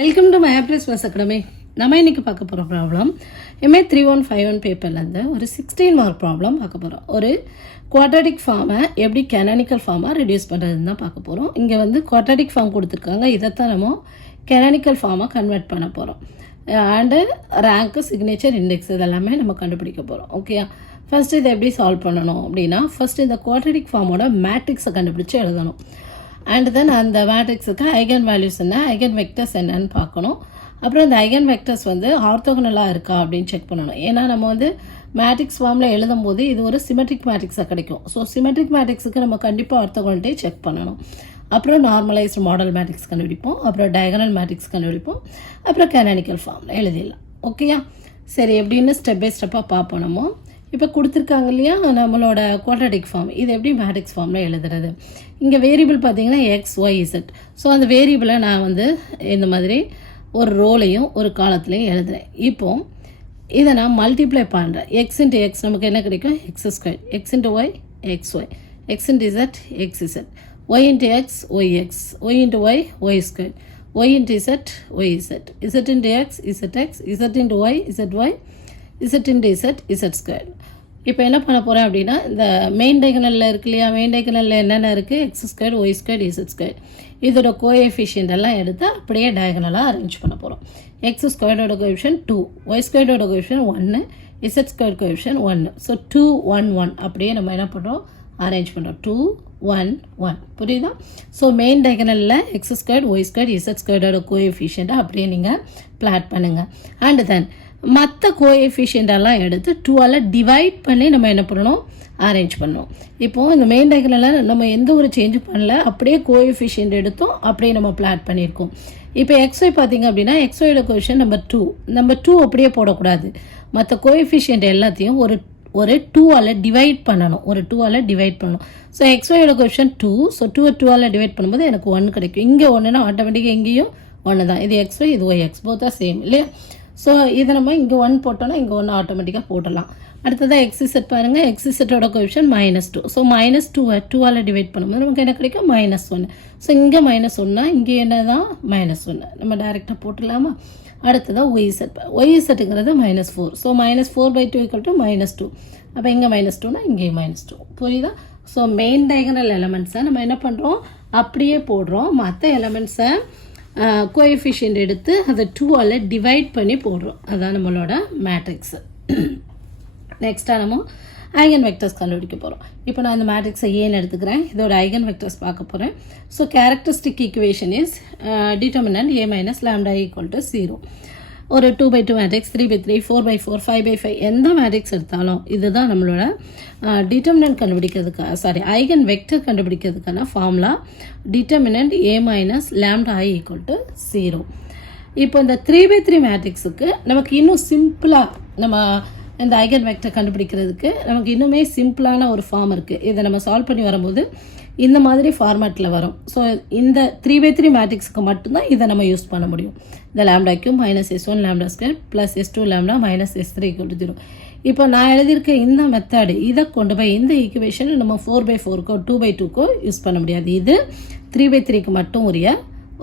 Welcome to my ஆப்ரிஸ் பஸ் academy. நம்ம இன்றைக்கி பார்க்க போகிற ப்ராப்ளம் எம்ஏ 3151 பேப்பர்லேருந்து ஒரு 16 மார்க் ப்ராப்ளம் பார்க்க போகிறோம். ஒரு குவாட்ராட்டிக் ஃபார்மை எப்படி கேனானிக்கல் ஃபார்மாக ரெடியூஸ் பண்ணுறதுன்னு தான் பார்க்க போகிறோம். இங்கே வந்து குவாட்ராட்டிக் ஃபார்ம் கொடுத்துருக்காங்க, இதைத்தான் நம்ம கேனானிக்கல் ஃபார்மாக கன்வெர்ட் பண்ண போகிறோம். அண்டு ரேங்க்கு, சிக்னேச்சர், இண்டெக்ஸ் இதெல்லாமே நம்ம கண்டுபிடிக்க போகிறோம். ஓகேயா, ஃபஸ்ட்டு இதை எப்படி சால்வ் பண்ணணும் அப்படின்னா, ஃபஸ்ட்டு இந்த குவாட்ராட்டிக் ஃபார்மோட மேட்ரிக்ஸை கண்டுபிடிச்சி எழுதணும். அண்ட் தென் அந்த மேட்ரிக்ஸுக்கு ஐகன் வேல்யூஸ் என்ன, ஐகன் வெக்டர்ஸ் என்னன்னு பார்க்கணும். அப்புறம் அந்த ஐகன் வெக்டர்ஸ் வந்து ஆர்த்தோகனலாக இருக்கா அப்படின்னு செக் பண்ணணும். ஏன்னா நம்ம வந்து மேட்ரிக்ஸ் ஃபார்மில் எழுதும் போது இது ஒரு சிமெட்ரிக் மேட்ரிக்ஸாக கிடைக்கும். ஸோ சிமெட்ரிக் மேட்ரிக்ஸுக்கு நம்ம கண்டிப்பாக ஆர்த்தோகனலிட்டி செக் பண்ணணும். அப்புறம் நார்மலைஸ்டு மாடல் மேட்ரிக்ஸ் கண்டுபிடிப்போம், அப்புறம் டயகனல் மேட்ரிக்ஸ் கண்டுபிடிப்போம், அப்புறம் கேனானிக்கல் ஃபார்மில் எழுதிடலாம். ஓகேயா, சரி எப்படின்னு ஸ்டெப் பை ஸ்டெப்பாக பார்ப்போம். நம்ம இப்போ கொடுத்துருக்காங்க இல்லையா நம்மளோட குவாட்ராட்டிக் ஃபார்ம், இது எப்படி மேட்ரிக்ஸ் ஃபார்மில் எழுதுறது. இங்கே வேரியபிள் பார்த்தீங்கன்னா எக்ஸ், ஒய், இசட். ஸோ அந்த வேரியபிளை நான் வந்து இந்த மாதிரி ஒரு ரோலையும் ஒரு காலத்துலையும் எழுதுகிறேன். இப்போது இதை நான் மல்டிப்ளை பண்ணுறேன். எக்ஸ் இன்ட்டு எக்ஸ் நமக்கு என்ன கிடைக்கும், x square. X into y, x y. X into z, x z. Y into x, y x. Y into y, y square. Y into z, y z. Z into x, z x. Z into y, z y. Z into z, z square. இப்போ என்ன பண்ண போகிறேன் அப்படின்னா, இந்த main டைகனலில் இருக்கு இல்லையா, main டைகனலில் என்னென்ன இருக்குது, X square, Y square, Z square. இதோட கோஎஃபிஷியன்ட் எல்லாம் எடுத்து அப்படியே டயகனலாக அரேஞ்ச் பண்ண போகிறோம். எக்ஸ் ஸ்கொயரோட கோஎஃபிஷியன்ட் 2, ஒய் ஸ்கொயரோட coefficient 1, Z square coefficient 1. So 2 1 1 அப்படியே நம்ம என்ன பண்ணுறோம், அரேஞ்ச் பண்ணுறோம். 2 1 1 புரியுதா. ஸோ மெயின் டைகனலில் X square, Y square, Z ஸ்கொயரோட கோஎஃபிஷியண்ட்டை அப்படியே நீங்கள் பிளாட் பண்ணுங்கள். அண்ட் தென் மற்ற கோஎஃபிஷியண்டெல்லாம் எடுத்து 2ஆல் டிவைட் பண்ணி நம்ம என்ன பண்ணணும், அரேஞ்ச் பண்ணணும். இப்போது இந்த மெயின் டயக்ராமில் நம்ம எந்த ஒரு சேஞ்சும் பண்ணல, அப்படியே கோஎஃபிஷியன்ட் எடுத்தோம் அப்படியே நம்ம பிளாட் பண்ணியிருக்கோம். இப்போ எக்ஸ்ஒய் பார்த்திங்க அப்படின்னா எக்ஸ்ஒயோட கோஎஃபிஷியன்ட் நம்பர் 2 அப்படியே போடக்கூடாது. மற்ற கோஎஃபிஷியன்ட் எல்லாத்தையும் ஒரு 2ஆல் டிவைட் பண்ணணும். ஸோ எக்ஸ்ஒயோட கோஎஃபிஷியன்ட் 2. ஸோ 2ஆல் டிவைட் பண்ணும்போது எனக்கு 1 கிடைக்கும். இங்கே 1னா ஆட்டோமேட்டிக்காக இங்கேயும் 1 தான். இது எக்ஸ்ஒய், இது ஒய் எக்ஸ், போத்தா சேம் இல்லையா. ஸோ இதை நம்ம இங்கே 1 போட்டோன்னா இங்கே 1 ஆட்டோமேட்டிக்காக போடலாம். அடுத்ததாக எக்ஸிசெட் பாருங்கள், எக்ஸிசெட்டோட கோஎஃபிஷியன்ட் -2. ஸோ -2ஆல் டிவைட் பண்ணும்போது நமக்கு என்ன கிடைக்கும், -1. ஸோ இங்கே -1னா இங்கே என்ன தான் -1, நம்ம டைரெக்டாக போட்டுடலாமா. அடுத்ததாக ஒய்இசட்டுங்கிறது -4. ஸோ -4/2 = -2. அப்போ இங்கே -2னா இங்கேயும் -2. புரியுதா. ஸோ மெயின் டைகனல் எலமெண்ட்ஸை நம்ம என்ன பண்ணுறோம், அப்படியே போடுறோம். மற்ற எலமெண்ட்ஸை கோஎஃபிஷியன்ட் எடுத்து அதை 2ஆல் டிவைட் பண்ணி போடுறோம். அதுதான் நம்மளோட மேட்ரிக்ஸு. நெக்ஸ்ட்டாக நம்ம ஐகன் வெக்டர்ஸ் கண்டுபிடிக்க போகிறோம். இப்போ நான் இந்த மேட்ரிக்ஸை ஏன்னு எடுத்துக்கிறேன், இதோட ஐகன் வெக்டர்ஸ் பார்க்க போகிறேன். So characteristic equation is determinant A - λ = 0. ஒரு 2/2 மேட்ரிக்ஸ், 3/3, 4/4, 5/5 எந்த மேட்ரிக்ஸ் எடுத்தாலும் இதுதான் நம்மளோட டிட்டர்மினன்ட் கண்டுபிடிக்கிறதுக்காக ஐகன் வெக்டர் கண்டுபிடிக்கிறதுக்கான ஃபார்முலா. Determinant A - λ = 0. இப்போ இந்த 3/3 மேட்ரிக்ஸுக்கு நமக்கு இன்னும் சிம்பிளாக நம்ம இந்த ஐகன் வெக்டர் கண்டுபிடிக்கிறதுக்கு நமக்கு இன்னுமே சிம்பிளான ஒரு ஃபார்ம் இருக்குது. இதை நம்ம சால்வ் பண்ணி வரும்போது இந்த மாதிரி ஃபார்மேட்டில் வரும். ஸோ இந்த 3/3 மேட்ரிக்ஸுக்கு மட்டும்தான் இதை நம்ம யூஸ் பண்ண முடியும். இந்த λ³ -s1 λ² +s2 λ -s3 = 0. இப்போ நான் எழுதியிருக்க இந்த மெத்தடு இதை கொண்டு போய் இந்த ஈக்குவேஷனை நம்ம 4/4க்கோ 2/2க்கோ யூஸ் பண்ண முடியாது. இது 3/3க்கு மட்டும் உரிய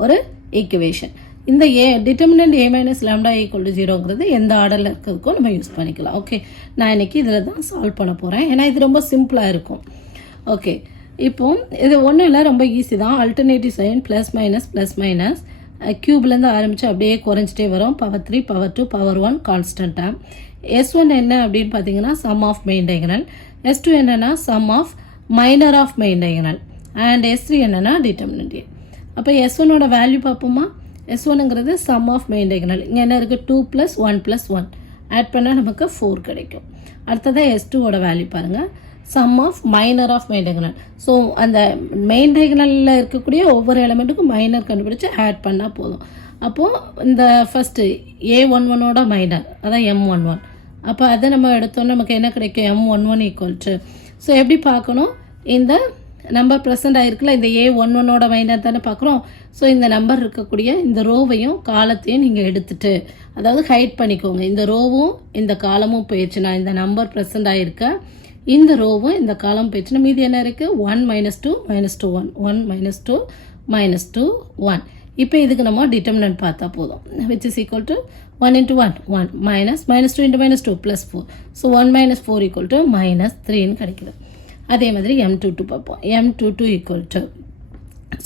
ஒரு ஈக்குவேஷன். இந்த டிட்டர்மினன்ட் A - λ = 0ங்கிறது எந்த ஆர்டரில் இருக்கிறதுக்கோ நம்ம யூஸ் பண்ணிக்கலாம். ஓகே, நான் இன்றைக்கி இதில் தான் சால்வ் பண்ண போகிறேன், ஏன்னா இது ரொம்ப சிம்பிளாக இருக்கும். ஓகே, இப்போ இது ஒன்றும் இல்லை, ரொம்ப ஈஸி தான். அல்டர்னேட்டிவ் சைன் +-+- க்யூப்லேருந்து ஆரம்பித்து அப்படியே குறைஞ்சிட்டே வரும். பவர் 3, பவர் 2, பவர் 1 கான்ஸ்டண்ட்டாக. S1 என்ன அப்படின்னு பார்த்தீங்கன்னா some of main diagonal. S2 என்னென்னா sum of minor of main diagonal. And S3 என்னென்னா டிட்டர்மினன்ட் A. அப்போ S1ஓட வேல்யூ பார்ப்போமா. S1ங்கிறது சம் ஆஃப் மெயின் டைகனல். இங்கே என்ன இருக்குது, 2 + 1 + 1 ஆட் பண்ணால் நமக்கு 4 கிடைக்கும். அடுத்ததாக S2ஓட வேல்யூ பாருங்கள், sum of minor of main diagonal. So அந்த மெயின் டைகனலில் இருக்கக்கூடிய ஒவ்வொரு எலிமெண்ட்டுக்கும் மைனர் கண்டுபிடிச்சி ஆட் பண்ணால் போதும். அப்போது இந்த ஃபஸ்ட்டு A11ஓட மைனர் அதான் M11. அப்போ அதை நம்ம எடுத்தோன்னா நமக்கு என்ன கிடைக்கும், M11 = ஸோ எப்படி பார்க்கணும், இந்த நம்பர் ப்ரெசென்ட் ஆகிருக்குல்ல, இந்த A11ஓட மைனர் தானே பார்க்குறோம். ஸோ இந்த நம்பர் இருக்கக்கூடிய இந்த ரோவையும் காலத்தையும் நீங்கள் எடுத்துகிட்டு அதாவது ஹைட் பண்ணிக்கோங்க. இந்த ரோவும் இந்த காலமும் போயிடுச்சுன்னா இந்த நம்பர் ப்ரெசென்ட் ஆகிருக்க இந்த ரோவும் இந்த காலம் போயிடுச்சுன்னா மீதி என்ன இருக்குது, 1 - 2 - 2 1 1 - 2 - 2 1. இப்போ இதுக்கு நம்ம டிட்டர்மினன்ட் பார்த்தா போதும், which is equal to 1 into 1 1 minus 2 into -2 plus 4. So 1 minus 4 equal to -3ன்னு கிடைக்குது. அதே மாதிரி M22 பார்ப்போம். M22 equal to,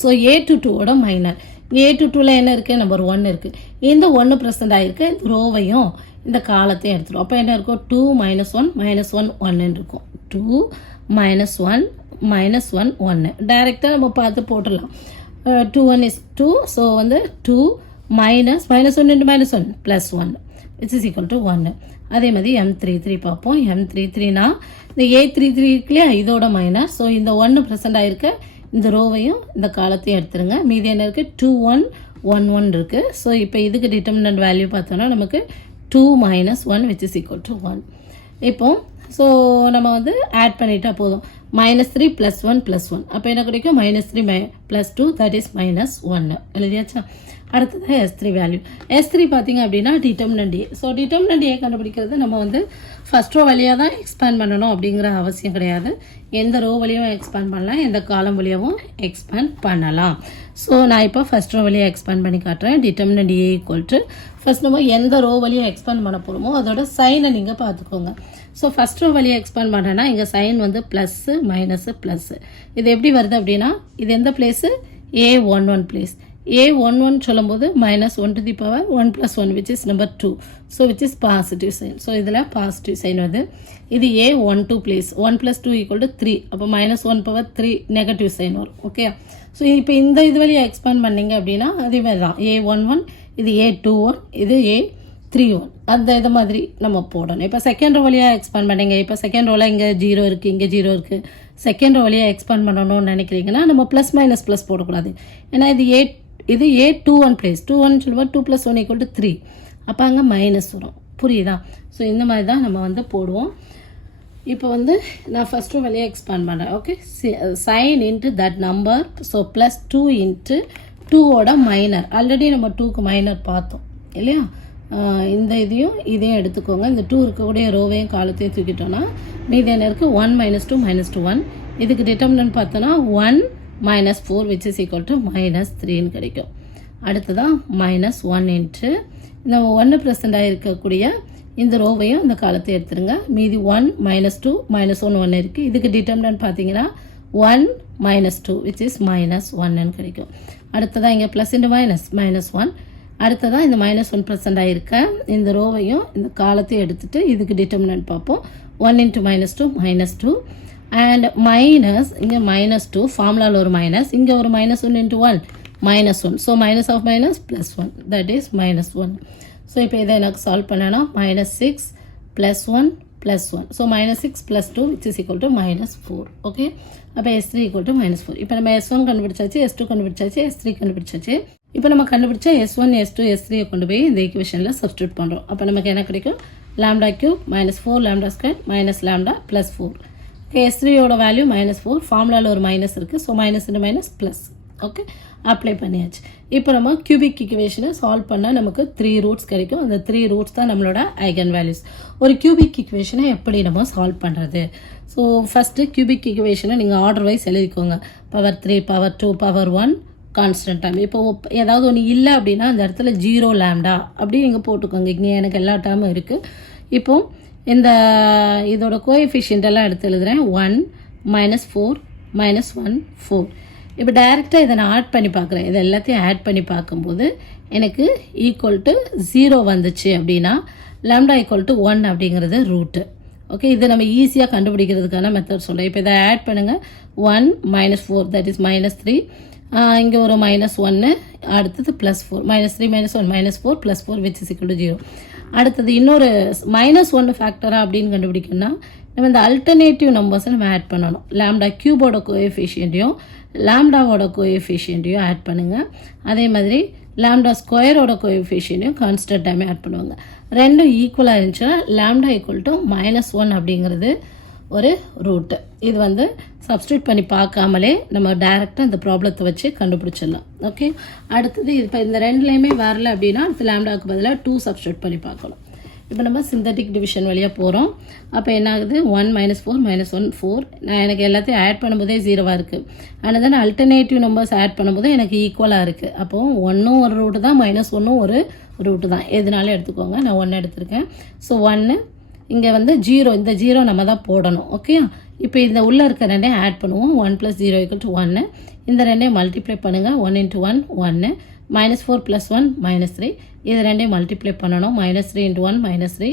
ஸோ A22ஓட மைனர், A22ல என்ன இருக்குது, நம்பர் 1 இருக்குது. இந்த 1 ப்ரெசென்ட் ஆகிருக்கு, இந்த ரோவையும் இந்த காலத்தையும் எடுத்துரும். அப்போ என்ன இருக்கும், 2 -1 -1 1 இருக்கும். 2 -1 -1 1 டைரெக்டாக நம்ம பார்த்து போட்டுடலாம். 2 1 is 2, ஸோ வந்து 2 minus -1 into -1 plus 1 which is equal to 1. அதே மாதிரி M33 பார்ப்போம். M33னா இந்த A33 இருக்குல்லையா, இதோட மைனர். ஸோ இந்த 1 ப்ரெசென்ட் ஆகிருக்க இந்த ரோவையும் இந்த காலத்தையும் எடுத்துருங்க. மீதி என்ன இருக்குது, 2 1 1 1 இருக்குது. ஸோ இப்போ இதுக்கு டிட்டர்மினன்ட் வேல்யூ பார்த்தோன்னா நமக்கு 2 - 1 which is equal to 1. இப்போ ஸோ நம்ம வந்து ஆட் பண்ணிட்டா போதும். -3 + 1 + 1, அப்போ என்ன கிடைக்கும், -3 + 2 that is -1 எழுதியாச்சா. அடுத்தது S3 வேல்யூ. S3 பார்த்தீங்க அப்படின்னா determinant A. So determinant A கண்டுபிடிக்கிறது நம்ம வந்து ஃபஸ்ட் ரோ வழியாக தான் எக்ஸ்பேண்ட் பண்ணணும் அப்படிங்கிற அவசியம் கிடையாது. எந்த ரோ வழியாகவும் எக்ஸ்பேண்ட் பண்ணலாம், எந்த காலம் வழியாகவும் எக்ஸ்பேண்ட் பண்ணலாம். ஸோ நான் இப்போ ஃபஸ்ட் ரோ வழியாக எக்ஸ்பேண்ட் பண்ணி காட்டுறேன். Determinant A equal to, first நம்ம எந்த ரோ வழியாக எக்ஸ்பேண்ட் பண்ண போகிறோமோ அதோட சைனை நீங்கள் பார்த்துக்கோங்க. ஸோ ஃபஸ்ட் ரோ வழியாக எக்ஸ்பேண்ட் பண்ணுறேன்னா இங்கே சைன் வந்து ப்ளஸ்ஸு மைனஸு ப்ளஸ்ஸு. இது எப்படி வருது அப்படின்னா, இது எந்த பிளேஸு, A11 பிளேஸ். A11 சொல்லும்போது -1 to the power 1 + 1 which is number 2. So which is positive sign. So இதில் பாசிட்டிவ் சைன் வருது. இது A12 பிளேஸ். 1 + 2 = 3. அப்போ -1/3 நெகட்டிவ் சைன் வரும். ஓகே, ஸோ இப்போ இந்த இது வழியாக எக்ஸ்பேண்ட் பண்ணிங்க அப்படின்னா அதே மாதிரி தான். A11, இது A21, இது A31, அந்த இது மாதிரி நம்ம போடணும். இப்போ செகண்ட் ரோ வழியாக எக்ஸ்பேண்ட் பண்ணிங்க. இப்போ செகண்ட் ரோவில் இங்கே 0 இருக்குது, இங்கே 0 இருக்குது. செகண்ட் ரோ வழியாக எக்ஸ்பேண்ட் பண்ணணும்னு நினைக்கிறீங்கன்னா நம்ம ப்ளஸ் மைனஸ் ப்ளஸ் போடக்கூடாது. ஏன்னா இது A21 பிளேஸ். 21 சொல்லுவோம், 2 + 1 = 3. அப்போ அங்கே மைனஸ் வரும். புரியுதா? ஸோ இந்த மாதிரி தான் நம்ம வந்து போடுவோம். இப்போ வந்து நான் ஃபஸ்ட் ரோ வழியாக எக்ஸ்பேண்ட் பண்ணுறேன். Okay, sign into that number. So +2 into 2ஓட மைனர். ஆல்ரெடி நம்ம 2க்கு மைனர் பார்த்தோம் இல்லையா. இந்த இதையும் எடுத்துக்கோங்க. இந்த 2 இருக்கக்கூடிய ரோவையும் காலத்தையும் தூக்கிட்டோன்னா மீதி என்ன இருக்குது, 1 - 2 - 1. இதுக்கு டிட்டர்மினன்ட் பார்த்தோன்னா 1 - 4 which is equal to -3ன்னு கிடைக்கும். அடுத்ததான் -1 இன்ட்டு இந்த 1 ப்ரெசென்ட் ஆகிருக்கக்கூடிய இந்த ரோவையும் இந்த காலத்தை எடுத்துருங்க. மீதி 1 - 2 - 1 1 இருக்குது. இதுக்கு டிட்டர்மினன்ட் பார்த்தீங்கன்னா 1 - 2 which is -1ன்னு கிடைக்கும். அடுத்ததான் இங்கே ப்ளஸ் இன்ட்டு -1. அடுத்ததான் இந்த -1 ப்ரெசென்ட் ஆகிருக்க இந்த ரோவையும் இந்த காலத்தையும் எடுத்துகிட்டு இதுக்கு டிட்டர்மினன்ட் பார்ப்போம். 1 × -2 அண்ட் மைனஸ் இங்கே -2 ஃபார்முலாவில் ஒரு மைனஸ், இங்கே ஒரு -1 × 1 -1. So minus of minus +1 that is -1. So இப்போ இதை எனக்கு சால்வ் பண்ணேன்னா -6 + 1 + 1. So -6 + 2 which is equal to -4. Okay, அப்போ S3 = -4. இப்போ நம்ம S1 கண்டுபிடிச்சாச்சு, S2 கண்டுபிடிச்சாச்சு, S3 கண்டுபிடிச்சாச்சு. இப்போ நம்ம கண்டுபிடிச்ச S1 S2 S3 கொண்டு போய் இந்த ஈக்குவேஷனில் சப்ஸ்டியூட் பண்ணுறோம். அப்போ நமக்கு என்ன கிடைக்கும், λ³ -4 λ² -λ + 4. S3யோட வேல்யூ -4. ஃபார்முலாவில் ஒரு மைனஸ் இருக்குது. So -× plus. ஓகே, அப்ளை பண்ணியாச்சு. இப்போ நம்ம கியூபிக் ஈக்குவேஷனை சால்வ் பண்ணால் நமக்கு 3 ரூட்ஸ் கிடைக்கும். அந்த 3 ரூட்ஸ் தான் நம்மளோட ஐகன் வேல்யூஸ். ஒரு கியூபிக் ஈக்குவேஷனை எப்படி நம்ம சால்வ் பண்ணுறது? ஸோ ஃபஸ்ட்டு கியூபிக் ஈக்குவேஷனை நீங்கள் ஆர்டர் வைஸ் எழுதிக்கோங்க. Power 3 power 2 power 1 constant time. இப்போ ஏதாவது ஒன்று இல்லை அப்படின்னா அந்த இடத்துல 0 λ அப்படி நீங்கள் போட்டுக்கோங்க. இங்கே எனக்கு எல்லா டேர்மும் இருக்குது. இப்போது இந்த இதோட கோஎஃபிஷியன்ட் எல்லாம் எடுத்து எழுதுகிறேன். 1 -4 -1 4. இப்போ டைரெக்டாக இதை நான் ஆட் பண்ணி பார்க்குறேன். இது எல்லாத்தையும் ஆட் பண்ணி பார்க்கும்போது எனக்கு =0 வந்துச்சு அப்படின்னா λ = 1 அப்படிங்கிறது ரூட்டு. ஓகே, இதை நம்ம ஈஸியாக கண்டுபிடிக்கிறதுக்கான மெத்தட் சொல்கிறேன். இப்போ இதை ஆட் பண்ணுங்கள். 1 -4 தட் இஸ் -3. இங்கே ஒரு -1, அடுத்தது +4. -3 -1 -4 +4 which is equal to 0. அடுத்தது இன்னொரு -1 ஃபேக்டரா அப்படின்னு கண்டுபிடிக்கணும்னா நம்ம இந்த அல்டர்னேட்டிவ் நம்பர்ஸை நம்ம ஆட் பண்ணணும். λ³ கோஎஃபிஷியன்ட்டையும் லாம்டாவோட கோஎஃபிஷியன்ட்டையும் ஆட் பண்ணுங்கள். அதே மாதிரி λ² கோஎஃபிஷியன்ட்டையும் கான்ஸ்டன்ட் டைமே ஆட் பண்ணுவாங்க. ரெண்டும் ஈக்குவலாக இருந்துச்சுன்னா λ = -1 அப்படிங்கிறது ஒரு ரூட்டு. இது வந்து சப்ஸ்டியூட் பண்ணி பார்க்காமலே நம்ம டைரெக்டாக இந்த ப்ராப்ளத்தை வச்சு கண்டுபிடிச்சிடலாம். ஓகே, அடுத்தது இப்போ இந்த ரெண்டுலேயுமே வரல அப்படின்னா அடுத்து λ பதிலாக 2 சப்ஸ்டியூட் பண்ணி பார்க்கணும். இப்போ நம்ம சிந்தட்டிக் டிவிஷன் வழியாக போகிறோம். அப்போ என்ன ஆகுது, 1 - 4 - 1 4. நான் எனக்கு எல்லாத்தையும் ஆட் பண்ணும்போதே 0வாக இருக்குது. ஆனால் தான் அல்டர்னேட்டிவ் நம்பர்ஸ் ஆட் பண்ணும்போது எனக்கு ஈக்குவலாக இருக்குது. அப்போது 1 ஒரு ரூட்டு தான், -1 ஒரு ரூட்டு தான். எதுனாலும் எடுத்துக்கோங்க. நான் 1 எடுத்திருக்கேன். ஸோ 1 இங்கே வந்து 0, இந்த 0 நம்ம தான் போடணும். ஓகே, இப்போ இந்த உள்ளே இருக்க ரெண்டையும் ஆட் பண்ணுவோம். 1 + 0 = 1. இந்த ரெண்டையும் மல்டிப்ளை பண்ணுங்கள். 1 × 1 1, -4 + 1 -3. இது ரெண்டையும் மல்டிப்ளை பண்ணணும். -3 × 1 -3.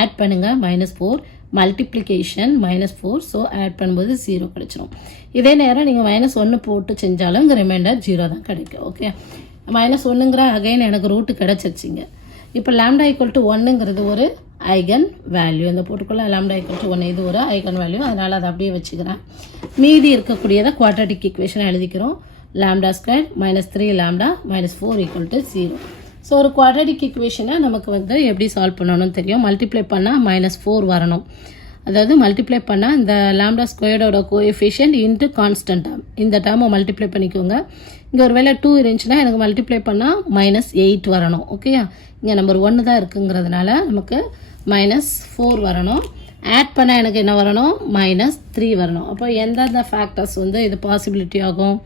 ஆட் பண்ணுங்கள். -4 மல்டிப்ளிகேஷன் -4. ஸோ ஆட் பண்ணும்போது 0 கிடச்சிரும். இதே நேரம் நீங்கள் -1 போட்டு செஞ்சாலும் இங்கே ரிமைண்டர் 0 தான் கிடைக்கும். ஓகே, -1ங்கிற அகைன் எனக்கு ரூட்டு கிடச்சிருச்சிங்க. இப்போ λ = 1ங்கிறது ஒரு ஐகன் வேல்யூ. இந்த போட்டுக்குள்ள λ = 1 இது ஒரு ஐகன் வேல்யூ. அதனால் அதை அப்படியே வச்சுக்கிறேன். மீதி இருக்கக்கூடியதை குவாட்ரட்டிக் ஈக்குவேஷன் எழுதிக்கிறோம். λ² - 3λ - 4 = 0. ஸோ ஒரு குவாட்ரட்டிக் ஈக்குவேஷனை நமக்கு வந்து எப்படி சால்வ் பண்ணணும்னு தெரியும். மல்டிப்ளை பண்ணால் -4 வரணும். அதாவது மல்டிப்ளை பண்ணால் இந்த λ² கோஎஃபிஷியன்ட் இன்ட்டு கான்ஸ்டன்ட் டேர்ம், இந்த டேர்மை மல்டிப்ளை பண்ணிக்கோங்க. இங்கே ஒரு வேளை 2 இருந்துச்சுன்னா எனக்கு மல்டிப்ளை பண்ணால் -8 வரணும். ஓகேயா, இங்கே நம்பர் 1 தான் இருக்குங்கிறதுனால நமக்கு -4 வரணும். ஆட் பண்ண எனக்கு என்ன வரணும், -3 வரணும். அப்போ எந்தெந்த ஃபேக்டர்ஸ் வந்து இது பாசிபிலிட்டி ஆகும்,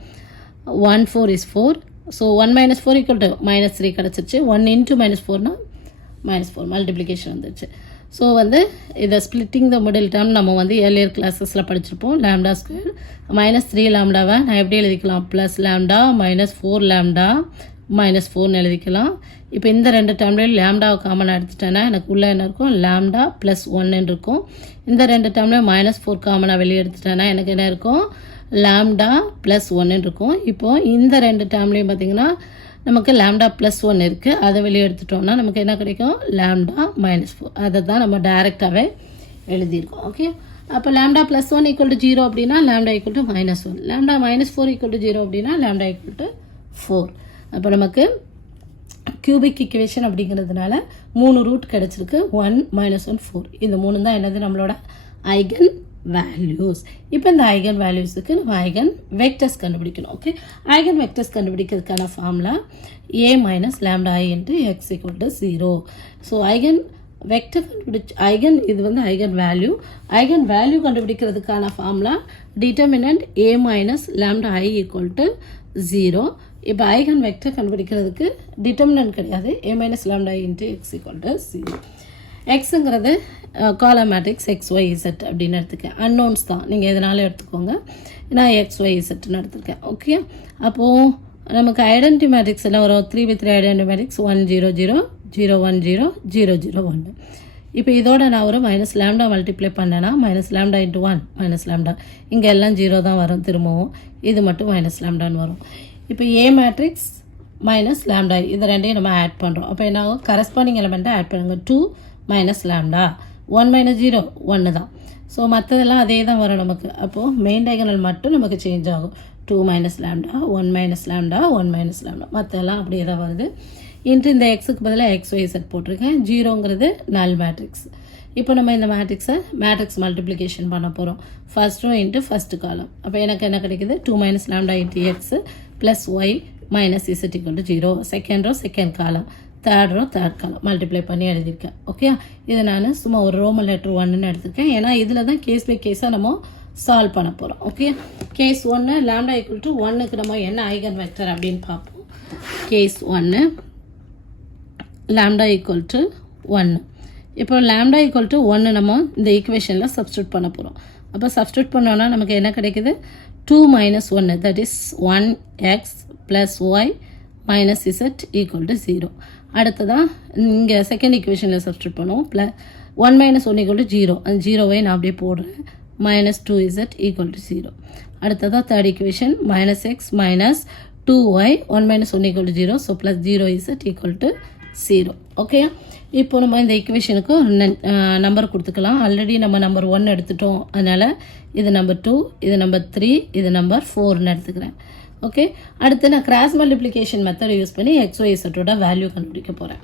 1 4 is 4. ஸோ 1 - 4 = -3 கிடச்சிருச்சு. 1 × -4னா -4 மல்டிப்ளிகேஷன் வந்துருச்சு. ஸோ வந்து இதை ஸ்பிளிட்டிங் த மிடில் டேர்ம் நம்ம வந்து ஏர்லியர் கிளாஸஸில் படிச்சிருப்போம். λ² -3λவை நான் எப்படி எழுதிக்கலாம், +λ - 4λ - 4ன்னு எழுதிக்கலாம். இப்போ இந்த ரெண்டு டேர்ம்லேயும் லேம்டாவை காமனாக எடுத்துட்டேன்னா எனக்கு உள்ளே என்ன இருக்கும், λ + 1 இருக்கும். இந்த ரெண்டு டேர்ம்லேயும் -4 காமனாக வெளியே எடுத்துட்டேன்னா எனக்கு என்ன இருக்கும், λ + 1 இருக்கும். இப்போது இந்த ரெண்டு டேர்ம்லேயும் பார்த்திங்கன்னா நமக்கு λ + 1 இருக்குது. அதை வெளியே எடுத்துட்டோம்னா நமக்கு என்ன கிடைக்கும், λ - 4. அதை தான் நம்ம டைரெக்டாகவே எழுதியிருக்கோம். ஓகே, அப்போ λ + 1 = 0 அப்படின்னா λ = -1, λ - 4 = 0 அப்படின்னா λ = 4. அப்போ நமக்கு கியூபிக் ஈக்குவேஷன் அப்படிங்கிறதுனால 3 ரூட் கிடச்சிருக்கு. 1 - 1 4. இந்த 3 தான் என்னது நம்மளோட ஐகன் வேல்யூஸ். இப்போ இந்த ஐகன் வேல்யூஸுக்கு நம்ம ஐகன் வெக்டர்ஸ் கண்டுபிடிக்கணும். ஓகே, ஐகன் வெக்டர்ஸ் கண்டுபிடிக்கிறதுக்கான formula A - λI × x = 0. So eigen vector eigen இது வந்து ஐகன் வேல்யூ கண்டுபிடிக்கிறதுக்கான ஃபார்முலா டிட்டர்மினன்ட் A - λI = 0. இப்போ ஐகன் வெக்டர் கண்டுபிடிக்கிறதுக்கு டிட்டர்மினன்ட் கிடையாது. A - λI × x = 0. எக்ஸுங்கிறது காலம் மேட்ரிக்ஸ் XYZ அப்படின்னு எடுத்துக்கேன். அன்னோன்ஸ் தான், நீங்கள் எதனாலும் எடுத்துக்கோங்க. நான் XYZன்னு எடுத்துருக்கேன். ஓகே, அப்போது நமக்கு ஐடென்டி மேட்ரிக்ஸ் எல்லாம் வரும். 3 × 3 ஐடென்டி மேட்ரிக்ஸ் 1 0 0 0 1 0 0 0 1. இப்போ இதோட நான் ஒரு -λ மல்டிப்ளை பண்ணேன்னா -λ × 1 -λ, இங்கே எல்லாம் 0 தான் வரும். திரும்பவும் இது மட்டும் -λன்னு வரும். இப்போ A மேட்ரிக்ஸ் -λ இது ரெண்டையும் நம்ம ஆட் பண்ணுறோம். அப்போ என்ன ஆகும், கரஸ்பாண்டிங் எலமெண்ட்டை ஆட் பண்ணுங்கள். 2 - λ 1 - 0 1 தான். ஸோ மற்றதெல்லாம் அதே தான் வரும் நமக்கு. அப்போது மெயின் டயகனல் மட்டும் நமக்கு சேஞ்ச் ஆகும். 2 - λ 1 - λ 1 - λ, மற்றெல்லாம் அப்படியே தான் வருது. இன்ட்டு இந்த எக்ஸுக்கு பதிலாக XYZ போட்டிருக்கேன். 0ங்கிறது நல் மேட்ரிக்ஸ். இப்போ நம்ம இந்த மேட்ரிக்ஸ் மல்டிப்ளிகேஷன் பண்ண போகிறோம். First rho into first column. அப்போ எனக்கு என்ன கிடைக்குது, 2 - λ × x + y - z = 0. Second row second column, third row third column multiply பண்ணி எழுதியிருக்கேன். ஓகே, இதை நான் சும்மா ஒரு ரோமன் லெட்டர் 1ன்னு எடுத்திருக்கேன். ஏன்னா இதில் தான் கேஸ் பை கேஸாக நம்ம சால்வ் பண்ண போகிறோம். ஓகே, கேஸ் 1 λ = 1க்கு நம்ம என்ன ஐகன் வெக்டர் அப்படின்னு பார்ப்போம். கேஸ் 1 λ = 1. இப்போ λ = 1 நம்ம இந்த ஈக்குவேஷனில் சப்ஸ்டியூட் பண்ண போகிறோம். அப்போ சப்ஸ்டியூட் பண்ணோன்னா நமக்கு என்ன கிடைக்குது, 2 - 1 that is 1x + y - z = 0. அடுத்ததான் இங்கே செகண்ட் ஈக்குவேஷனில் சப்ஸ்டியூட் பண்ணுவோம். 1 - 1 = 0. அந்த 0வை நான் அப்படியே போடுறேன். -2z = 0. அடுத்ததாக third equation -x - 2y 1 - 1 = 0. So +0z = 0. Okay, இப்போ நம்ம இந்த ஈக்குவேஷனுக்கு நம்பர் கொடுத்துக்கலாம். ஆல்ரெடி நம்ம நம்பர் 1 எடுத்துட்டோம். அதனால் இது நம்பர் 2, இது நம்பர் 3, இது நம்பர் 4ன்னு எடுத்துக்கிறேன். ஓகே, அடுத்து நான் கிராஸ் மல்டிப்ளிகேஷன் மெத்தட் யூஸ் பண்ணி XYZோட வேல்யூ கண்டுபிடிக்க போகிறேன்.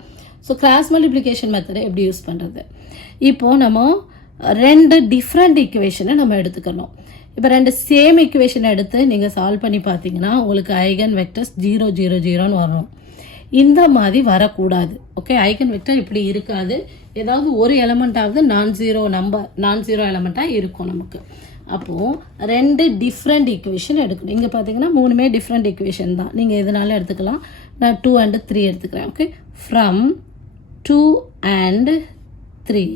ஸோ கிராஸ் மல்டிப்ளிகேஷன் மெத்தடை எப்படி யூஸ் பண்ணுறது, இப்போது நம்ம 2 டிஃப்ரெண்ட் ஈக்குவேஷனை நம்ம எடுத்துக்கணும். இப்போ 2 சேம் ஈக்குவேஷனை எடுத்து நீங்கள் சால்வ் பண்ணி பார்த்தீங்கன்னா உங்களுக்கு ஐகன் வெக்டர்ஸ் 0 0 0ன்னு வரணும். இந்த மாதிரி வரக்கூடாது. ஓகே, ஐகன் வெக்டர் இப்படி இருக்காது, ஏதாவது ஒரு எலமெண்ட்டாவது நான் ஜீரோ எலமெண்ட்டாக இருக்கும் நமக்கு. அப்போது 2 டிஃப்ரெண்ட் ஈக்குவேஷன் எடுக்கணும். இங்கே பார்த்தீங்கன்னா 3மே டிஃப்ரெண்ட் ஈக்குவேஷன் தான். நீங்கள் எதனால எடுத்துக்கலாம். நான் 2 and 3 எடுத்துக்கிறேன். ஓகே, ஃப்ரம் 2 and 3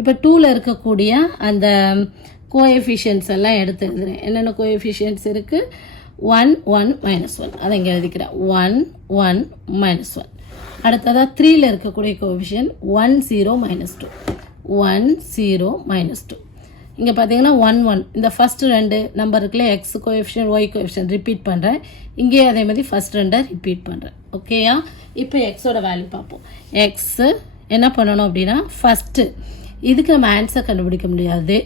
இப்போ 2ல் இருக்கக்கூடிய அந்த கோஎஃபிஷியன்ட்ஸ் எல்லாம் எடுத்து எழுதுகிறேன். என்னென்ன கோஎஃபிஷியன்ட்ஸ் இருக்குது? 1 1 -1 அதை இங்கே எழுதிக்கிறேன். 1 1 -1. அடுத்ததாக 3ல் இருக்கக்கூடிய கோஎஃபிஷியன்ட் 1 0 -2 1 0 -2. இங்கே பார்த்தீங்கன்னா 1 1 இந்த ஃபஸ்ட் 2 நம்பர் இருக்குல்ல, x coefficient y coefficient repeat பண்ணுறேன். இங்கேயே அதே மாதிரி ஃபஸ்ட் 2 ரிப்பீட் பண்ணுறேன். ஓகேயா? இப்போ எக்ஸோட வேல்யூ பார்ப்போம். எக்ஸு என்ன பண்ணணும் அப்படின்னா, ஃபஸ்ட்டு இதுக்கு நம்ம ஆன்சர் கண்டுபிடிக்க முடியாது.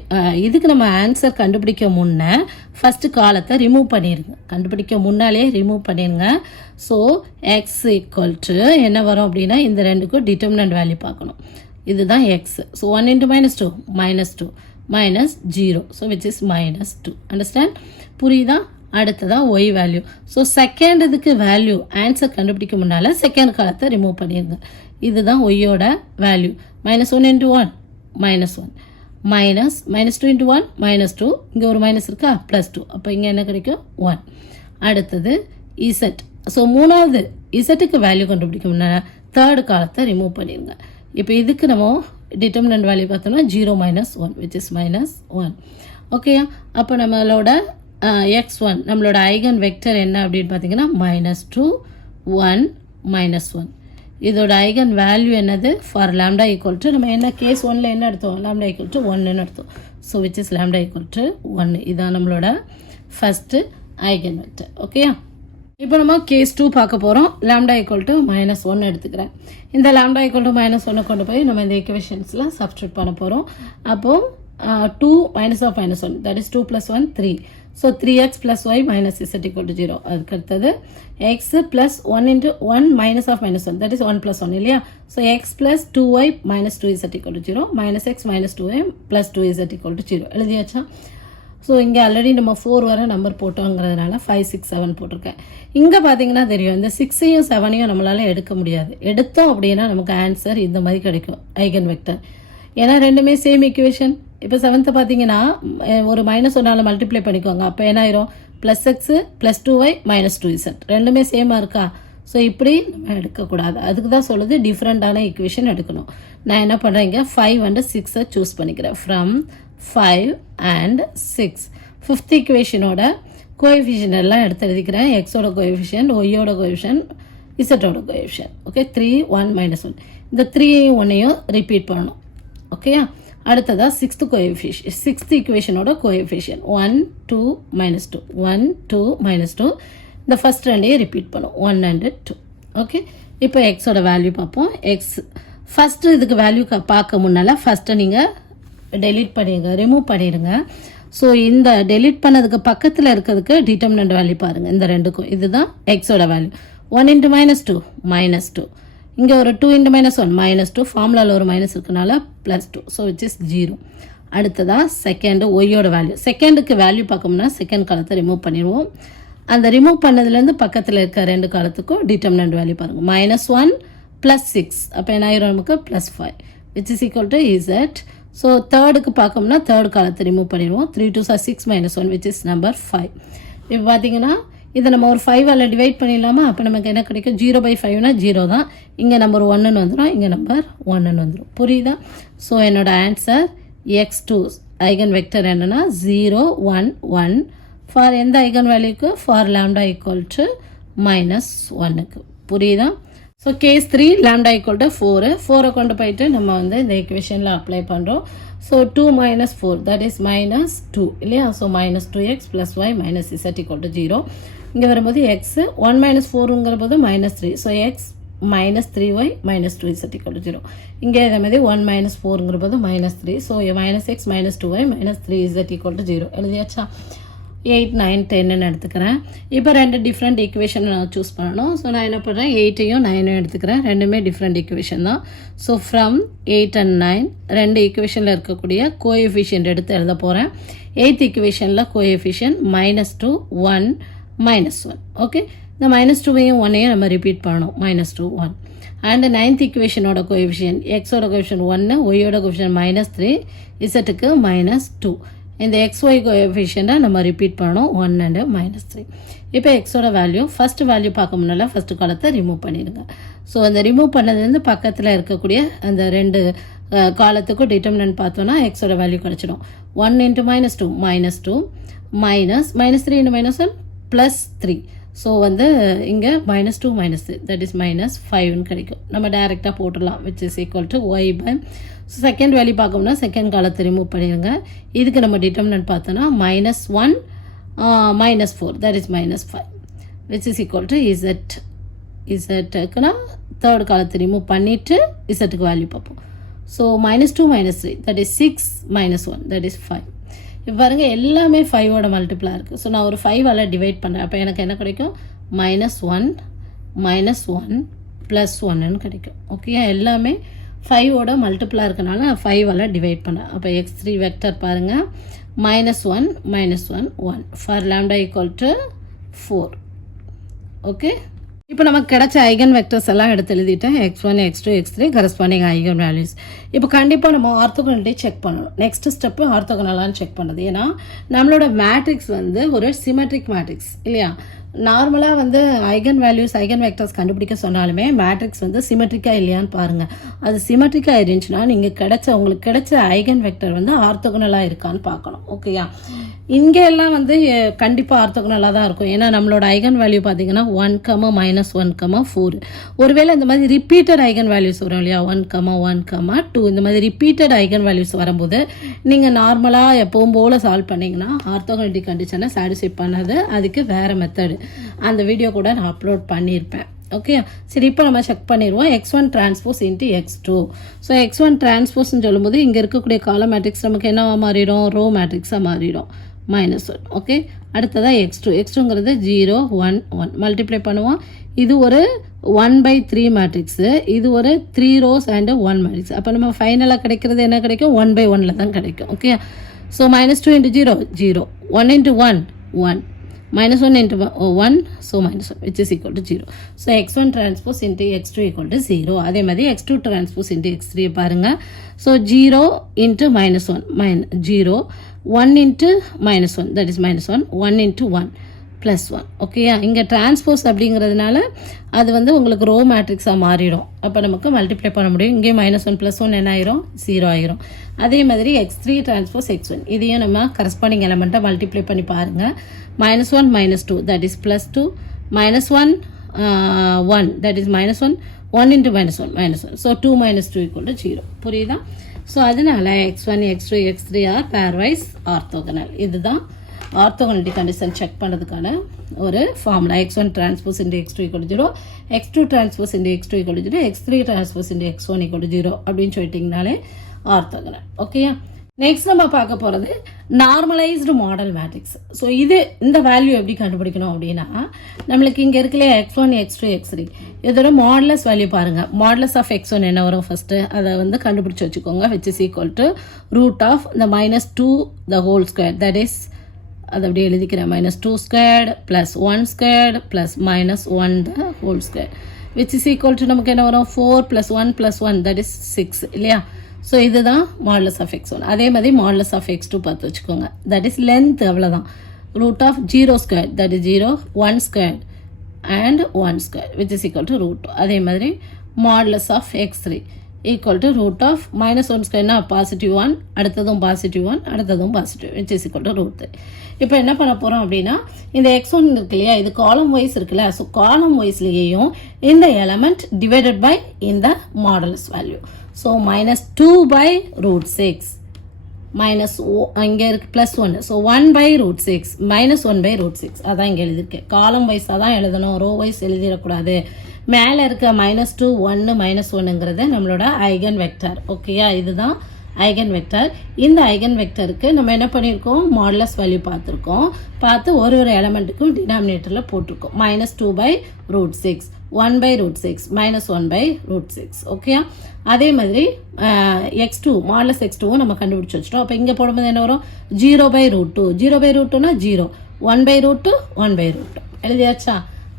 இதுக்கு நம்ம ஆன்சர் கண்டுபிடிக்க முன்னே ஃபஸ்ட்டு காலத்தை ரிமூவ் பண்ணிடுங்க. கண்டுபிடிக்க முன்னாலே ரிமூவ் பண்ணிடுங்க. ஸோ எக்ஸ் ஈக்குவல் டு என்ன வரும் அப்படின்னா, இந்த ரெண்டுக்கும் டிட்டர்மினன்ட் வேல்யூ பார்க்கணும். இதுதான் X. So 1 × -2 -2 -0. So which is -2. Understand? புரியுதா? அடுத்ததான் ஒய் வேல்யூ. ஸோ செகண்ட் இதுக்கு வேல்யூ ஆன்சர் கண்டுபிடிக்க முன்னால் செகண்ட் காலத்தை ரிமூவ் பண்ணிடுங்க. இதுதான் ஒய்யோட வேல்யூ. -1 × 1 -1 -2 × 1 -2. இங்கே ஒரு மைனஸ் இருக்கா, +2. அப்போ இங்கே என்ன கிடைக்கும்? 1. அடுத்தது இசட். ஸோ மூணாவது இசட்டுக்கு வேல்யூ கண்டுபிடிக்க முன்னால் தேர்டு காலத்தை ரிமூவ் பண்ணிடுங்க. இப்போ இதுக்கு நம்ம டிட்டர்மினன்ட் வேல்யூ பார்த்தோம்னா 0 -1 which is -1. ஓகேயா? அப்போ நம்மளோட x1 நம்மளோட ஐகன் வெக்டர் என்ன அப்படின்னு பார்த்தீங்கன்னா -2 1 -1. இதோட ஐகன் வேல்யூ என்னது? ஃபார் லாம்டா ஈக்குவல் டு நம்ம என்ன கேஸ் 1ல் என்ன எடுத்தோம்? லாம்டா ஈக்குவல் டு 1ன்னு எடுத்தோம். So which is lambda equal to 1. இதான் நம்மளோட ஃபஸ்ட்டு ஐகன் வெக்டர். ஓகேயா? இப்போ நம்ம கேஸ் 2 பார்க்க போகிறோம். லாம்டா ஈக்குவல் டு -1 எடுத்துக்கிறேன். இந்த லாம்டா ஈக்குவல் டு -1 கொண்டு போய் நம்ம இந்த ஈக்குவேஷன்ஸ்லாம் சப்ஸ்டியூட் பண்ண போகிறோம். அப்போது 2 -1 that is 2 + 1 3. So 3x + y - z = 0. அதுக்கு அடுத்தது x + 1 × 1 -1 that is 1 + 1 இல்லையா? So x + 2y - 2z = 0 -x - 2y + 2z = 0. எழுதியாச்சா? So இங்கே ஆல்ரெடி நம்ம 4 வரை நம்பர் போட்டோங்கிறதுனால 5 6 7 போட்டிருக்கேன். இங்கே பார்த்தீங்கன்னா தெரியும், இந்த 6ஐயும் 7ஐயும் நம்மளால் எடுக்க முடியாது. எடுத்தோம் அப்படின்னா நமக்கு ஆன்சர் இந்த மாதிரி கிடைக்கும், ஐகன் வெக்டர். ஏன்னா ரெண்டுமே சேம் ஈக்குவேஷன். இப்போ 7th பார்த்தீங்கன்னா ஒரு -1 மல்டிப்ளை பண்ணிக்கோங்க. அப்போ என்ன ஆயிரும்? +x + 2y - 2z ரெண்டுமே சேமாக இருக்கா? ஸோ இப்படி நம்ம எடுக்கக்கூடாது. அதுக்கு தான் சொல்லுது டிஃப்ரெண்ட்டான ஈக்குவேஷன் எடுக்கணும். நான் என்ன பண்ணுறேன், இங்கே 5 and 6 சூஸ் பண்ணிக்கிறேன். ஃப்ரம் 5 and 6 ஃபிஃப்த் ஈக்குவேஷனோட கோஎஃபிஷியன்ட் எல்லாம் எடுத்து எழுதிக்கிறேன். எக்ஸோட கோஎஃபிஷியன்ட், ஒய்யோட கோஎஃபிஷியன்ட், இசட்டோட கோஎஃபிஷியன்ட். ஓகே, 3 1 -1 இந்த 3ஐயும் 1ஐயும் ரிப்பீட் பண்ணணும். ஓகேயா? அடுத்ததாக சிக்ஸ்த் ஈக்குவேஷனோட கோஎஃபிஷியன்ட் 1 2 -2 1 2 -2. இந்த ஃபஸ்ட் ரெண்டையும் ரிப்பீட் பண்ணும் 1 and 2. ஓகே, இப்போ எக்ஸோட வேல்யூ பார்ப்போம். எக்ஸ் ஃபஸ்ட்டு இதுக்கு வேல்யூ பார்க்க முன்னால் ஃபஸ்ட்டு நீங்கள் டெலீட் பண்ணிடுங்க, ரிமூவ் பண்ணிடுங்க. ஸோ இந்த டெலீட் பண்ணதுக்கு பக்கத்தில் இருக்கிறதுக்கு டிட்டர்மினன்ட் வேல்யூ பாருங்கள். இந்த ரெண்டுக்கும் இதுதான் எக்ஸோட வேல்யூ. 1 × -2 -2. இங்கே ஒரு 2 × -1 -2. ஃபார்முலாவில் ஒரு மைனஸ் இருக்கனால +2. So which is 0. அடுத்ததாக செகண்டு ஒய்யோட வேல்யூ. செகண்டுக்கு வேல்யூ பார்க்கணும்னா செகண்ட் காலத்தை ரிமூவ் பண்ணிடுவோம். அந்த ரிமூவ் பண்ணதுலேருந்து பக்கத்தில் இருக்க ரெண்டு காலத்துக்கும் டிட்டர்மினன்ட் வேல்யூ பாருங்கள். -1 + 6 அப்போ என்ன ஆயிரும்? நமக்கு +5 which is equal to z. So தேர்டுக்கு பார்க்கணும்னா தேர்ட் காலத்தை ரிமூவ் பண்ணிடுவோம். 3 2 6 -1 which is number 5. இப்போ பார்த்தீங்கன்னா இதை நம்ம ஒரு 5ஆல் டிவைட் பண்ணிடலாமா? அப்போ நமக்கு என்ன கிடைக்கும்? 0/5னா 0 தான். இங்கே நம்பர் 1ன்னு வந்துடும், இங்கே நம்பர் 1ன்னு வந்துடும். புரியுதா? ஸோ என்னோட ஆன்சர் x2 ஐகன் வெக்டர் என்னன்னா 0 1 1 ஃபார் எந்த ஐகன் வேல்யூக்கு? ஃபார் லாம்டா ஈக்குவல் டு -1க்கு. புரியுதா? So case 3 lambda equal to 4 கொண்டு போயிட்டு நம்ம வந்து இந்த ஈக்குவேஷனில் அப்ளை பண்ணுறோம். ஸோ 2 - 4 தட் இஸ் -2 இல்லையா? So -2x + y - z = 0. இங்கே வரும்போது எக்ஸ் 1 - 4ங்கிற போது -3. So X -3y - 2z = 0. இங்கே இதே மாதிரி 1 - 4ங்கிற போது -3. So -x - 2y - 3z = 0. எழுதியாச்சா? 8 9 10ன்னு எடுத்துக்கிறேன். இப்போ ரெண்டு டிஃப்ரெண்ட் ஈக்குவேஷன் நான் சூஸ் பண்ணணும். ஸோ நான் என்ன பண்ணுறேன், 8ஐயும் 9ஐயும் எடுத்துக்கிறேன். ரெண்டுமே டிஃப்ரெண்ட் ஈக்குவேஷன் தான். ஸோ ஃப்ரம் 8 and 9 ரெண்டு ஈக்குவேஷனில் இருக்கக்கூடிய கோஎஃபிஷியன்ட் எடுத்து எழுத போகிறேன். 8th ஈக்குவேஷனில் கோஎஃபிஷியன்ட் -2 1 -1. ஓகே, இந்த -2வையும் 1ஐயும் நம்ம ரிப்பீட் பண்ணணும். -2 1 அண்ட் 9th ஈக்குவேஷனோட கோஎஃபிஷியன்ட் எக்ஸோட கோஎஃபிஷியன்ட் 1, ஒய்யோட கோஎஃபிஷியன்ட் -3, இசட்டுக்கு -2. இந்த XY கோஎஃபிஷியண்ட்டை நம்ம ரிப்பீட் பண்ணணும் 1 and -3. இப்போ எக்ஸோட வேல்யூ ஃபஸ்ட்டு வேல்யூ பார்க்க முன்னால ஃபஸ்ட்டு காலத்தை ரிமூவ் பண்ணிடுங்க. ஸோ அந்த ரிமூவ் பண்ணதுலேருந்து பக்கத்தில் இருக்கக்கூடிய அந்த 2 காலத்துக்கும் டிட்டர்மினன்ட் பார்த்தோன்னா எக்ஸோட வேல்யூ கிடச்சிடும். 1 × -2 -2 -3 × -1 +3. ஸோ வந்து இங்கே -2 -3 தட் இஸ் -5ன்னு கிடைக்கும். நம்ம டைரெக்டாக போட்டுடலாம் which is equal to Y by. So second value பார்க்கணும்னா செகண்ட் காலத்தை ரிமூவ் பண்ணிடுங்க. இதுக்கு நம்ம டிட்டர்மினன்ட் பார்த்தோன்னா -1 -4 that is -5 which is equal to இசட்டுக்குன்னா தேர்ட் காலத்தை ரிமூவ் பண்ணிவிட்டு இசட்டுக்கு வேல்யூ பார்ப்போம். So -2 -3 that is 6 -1 that is 5. இப்போ பாருங்கள் எல்லாமே 5ஓட மல்டிப்ளாக இருக்குது. ஸோ நான் ஒரு 5ஆல் டிவைட் பண்ணுறேன். அப்போ எனக்கு என்ன கிடைக்கும் -1 -1 +1ன்னு கிடைக்கும். ஓகே, எல்லாமே 5ஓட மல்டிப்ளாக இருக்கனால நான் 5ஆல் டிவைட் பண்ணேன். அப்போ x3 வெக்டர் பாருங்கள் -1 -1 1 ஃபார் λ = 4. ஓகே, இப்போ நமக்கு கிடைச்ச ஐகன் வெக்டர்ஸ் எல்லாம் எடுத்து எழுதிட்டேன். x1 x2 x3 corresponding eigen values. இப்போ கண்டிப்பாக நம்ம ஆர்த்தோகனாலிட்டி செக் பண்ணணும். நெக்ஸ்ட் ஸ்டெப்பு ஆர்த்தோகனலான்னு செக் பண்ணுறது. ஏன்னா நம்மளோட மேட்ரிக்ஸ் வந்து ஒரு சிமெட்ரிக் மேட்ரிக்ஸ் இல்லையா. நார்மலாக வந்து ஐகன் வேல்யூஸ் ஐகன் வெக்டர்ஸ் கண்டுபிடிக்க சொன்னாலுமே மேட்ரிக்ஸ் வந்து சிமெட்ரிக்காக இல்லையான்னு பாருங்கள். அது சிமெட்ரிக்காக இருந்துச்சுன்னா நீங்கள் உங்களுக்கு கிடைச்ச ஐகன் வெக்டர் வந்து ஆர்த்தோகனலாக இருக்கான்னு பார்க்கணும். ஓகேயா, இங்கே எல்லாம் வந்து கண்டிப்பாக ஆர்த்தோகனலாக தான் இருக்கும். ஏன்னா நம்மளோட ஐகன் வேல்யூ பார்த்தீங்கன்னா 1, -1, 4. ஒருவேளை இந்த மாதிரி ரிப்பீட்டட் ஐகன் வேல்யூஸ் வரும் இல்லையா, 1, 1, 2 இந்த மாதிரி ரிப்பீட்டட் ஐகன் வேல்யூஸ் வரும்போது நீங்கள் நார்மலாக எப்பவும் போல் சால்வ் பண்ணிங்கன்னா ஆர்த்தோகனாலிட்டி கண்டிஷனை சாட்டிஸ்ஃபை பண்ணாது. அதுக்கு வேறு மெத்தடு அந்த வீடியோ கூட நான் அப்லோட் பண்ணியிருப்பேன். ஓகே, சரி இப்போ நம்ம செக் பண்ணிடுவோம். x1 transpose into x2. So x1 டிரான்ஸ்போஸ்ன்னு சொல்லும்போது இங்கே இருக்கக்கூடிய காலம் மேட்ரிக்ஸ் நமக்கு என்னவா மாறிடும், ரோ மேட்ரிக்ஸாக மாறிடும் -1. ஓகே, அடுத்ததாக x2ங்கிறது 0 1 1 மல்டிப்ளை பண்ணுவோம். இது ஒரு 1/3 மேட்ரிக்ஸு, இது ஒரு 3 rows அண்ட் 1 மேட்ரிக்ஸ். அப்போ நம்ம ஃபைனலாக கிடைக்கிறது என்ன கிடைக்கும், 1/1 தான் கிடைக்கும். Okay, so -2 × 0 0 1 × 1 1 -1 × 1 so -1 which is equal to 0. So x1 transpose into x2 equal to 0. அதே மாதிரி x2 டிரான்ஸ்போஸ் இன்ட்டு x3 பாருங்கள். So 0 × -1 0 1 × -1 that is -1 1 × 1 +1. ஓகேயா, இங்கே டிரான்ஸ்போஸ் அப்படிங்கிறதுனால அது வந்து உங்களுக்கு ரோ மேட்ரிக்ஸாக மாறிடும். அப்போ நமக்கு மல்டிப்ளை பண்ண முடியும். இங்கே -1 +1 என்ன ஆயிரும், 0 ஆயிரும். அதே மாதிரி x3 டிரான்ஸ்போஸ் x1 இதையும் நம்ம கரஸ்பாண்டிங் எலமெண்ட்டை மல்டிப்ளை பண்ணி பாருங்கள். -1 -2 that is +2 -1 1 that is -1 1 × -1 so 2 -2 = 0. புரியுதா? ஸோ அதனால x1 x2 x3 are pairwise orthogonal. இதுதான் ஆர்த்தோகனாலிட்டி கண்டிஷன் செக் பண்ணுறதுக்கான ஒரு formula. x1 transpose into x2 = 0, x2 transpose into x2 = 0, x3 transpose into x1 = 0 அப்படின்னு சொல்லிட்டிங்கனாலே ஆர்த்தோகனல். ஓகேயா, next நம்ம பார்க்க போகிறது நார்மலைஸ்டு மாடல் மேட்ரிக்ஸ். ஸோ இந்த வேல்யூ எப்படி கண்டுபிடிக்கணும் அப்படின்னா, நம்மளுக்கு இங்கே இருக்குல்ல x1 x2 x3 இதோட மாடலஸ் வேல்யூ பாருங்கள். மாடலஸ் ஆஃப் x1 என்ன வரும் ஃபஸ்ட்டு அதை வந்து கண்டுபிடிச்சி வச்சுக்கோங்க. which is equal to √ the -2 the whole square that is அது அப்படியே எழுதிக்கிறேன் -2 squared + 1 squared + -1 the whole square which is equal to நமக்கு என்ன வரும் 4 + 1 + 1 that is 6 இல்லையா. ஸோ இதுதான் மாடலஸ் ஆஃப் x1. அதே மாதிரி மாடலஸ் ஆஃப் x2 பார்த்து வச்சுக்கோங்க. தட் இஸ் லென்த் அவ்வளோதான். √0 squared that is 0 1 squared and 1 squared which is equal to √2. அதே மாதிரி modulus of x3 equal to √(-1 square) +1 அடுத்ததும் +1 அடுத்ததும் +2 which is equal to √3. இப்போ என்ன பண்ண போகிறோம் அப்படின்னா, இந்த x1 இருக்கு இல்லையா, இது காலம் வைஸ் இருக்குல்ல. ஸோ காலம் வைஸ்லேயும் இந்த எலமெண்ட் டிவைடட் பை இந்த மாடலஸ் வேல்யூ. ஸோ -2/√6 இங்கே இருக்கு +1. ஸோ 1/√6 -1/√6 அதான் இங்கே எழுதியிருக்கேன். காலம் வைஸாக தான் எழுதணும், ரோ வைஸ் எழுதிடக்கூடாது. மேலே இருக்க -2 1 -1ங்கிறது நம்மளோட ஐகன் வெக்டர். ஓகேயா, இதுதான் ஐகன் வெக்டர். இந்த ஐகன் வெக்டருக்கு நம்ம என்ன பண்ணியிருக்கோம், மாடலஸ் வேல்யூ பார்த்துருக்கோம். பார்த்து ஒரு எலமெண்ட்டுக்கும் டினாமினேட்டரில் போட்டிருக்கோம். -2/√6 1/√6 -1/√6. ஓகேயா, அதே மாதிரி x2 மாடலஸ் x2வும் நம்ம கண்டுபிடிச்சி வச்சிட்டோம். அப்போ இங்கே போடும்போது என்ன வரும், 0/√2 0/√2னா 0 1/√2 1/√2 எழுதியாச்சா.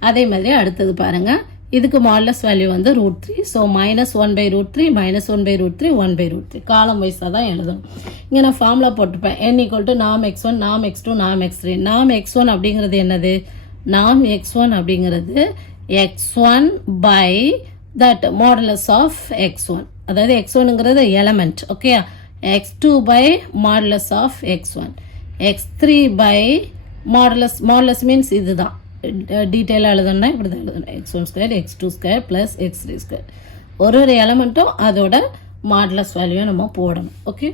அதே மாதிரி அடுத்தது பாருங்கள், இதுக்கு மாடுலஸ் வேல்யூ வந்து √3. ஸோ -1/√3 -1/√3 1/√3 காலம் வைஸாக தான் எழுதணும். இங்கே நான் ஃபார்முலா போட்டுப்பேன். n = norm x1 norm x2 norm x3. norm x1 அப்படிங்கிறது என்னது? norm x1 அப்படிங்கிறது x1 by that modulus of x1. அதாவது x1ங்கிறது element. Okay, x2 by modulus of x1, x3 by modulus means இதுதான் டீட்டெயிலாக எழுதணும்னா இப்படி தான் எழுதணும். x1² x2² + x3². ஒரு எலமெண்ட்டும் அதோட மாடுலஸ் வேல்யூவை நம்ம போடணும். ஓகே,